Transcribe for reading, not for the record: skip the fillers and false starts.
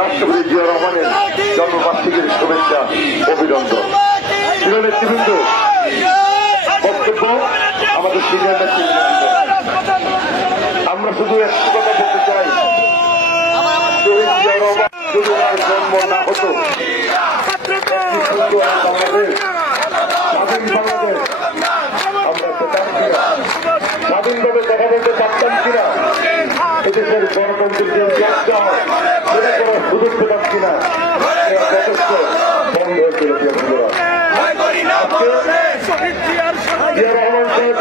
রাষ্ট্রপতি জিয়া রহমানের জন্মবার্ষিকীর শুভেচ্ছা অভিনন্দন। প্রিয় নেতৃবৃন্দ, বক্তব্য আমাদের সিনিয়র নেতৃবৃন্দ। আমরা শুধু একটি কথা বলতে চাই, শহীদ জিয়া রহমান যদি ওনার জন্ম না হতো, বাংলাদেশ স্বাধীন বাংলাদেশ আমরা পেতাম কিনা, স্বাধীনভাবে কথা বলতে পারতাম কিনা, এদেশের গণতন্ত্রের যে চর্চা সেটা করার সুযোগ পেতাম কিনা, যথেষ্ট বন্ধ হয়েছিল। জিয়া রহমান সাহেব